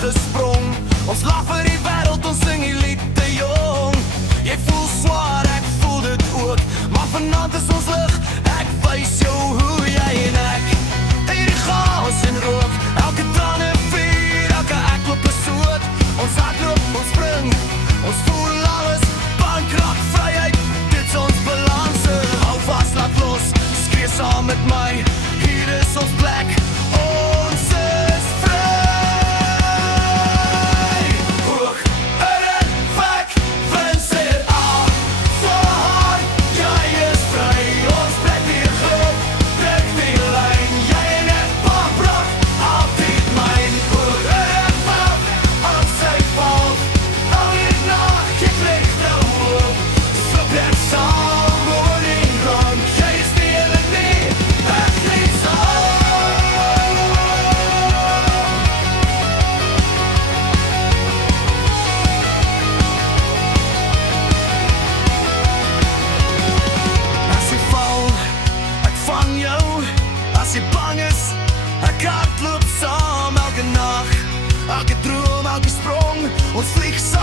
gesprongen. Ons lag vir die wêreld, ons sing die lied te jong. Jy voel swaar, ek voel dit ook, maar vanaand is ons lig. Ek wys jou hoe jy en ek hierdie gas en rook, elke traan en vuur, elke ek loop besoot. Ons hardloop, ons spring, ons voel alles, baankrag, vryheid, dit is ons balanse. Hou vast, laat los, skree saam met my, hier is ons plek, ons is vry. Hoog, in vak, vinser, voorhand, jy is vry. Ons plek weer groot, druk die lijn, jy en ek, baankrag, altyd myn. Hoog, in vak, aan sy val, al die nacht, ek lig nou op, soek ek saam oor die grond, jy is nie hulle nie, ek nie saam. As jy val, ek vang jou, as jy bang is, ek hardloop saam elke nacht, elke droom, elke sprong, ons vlieg saam.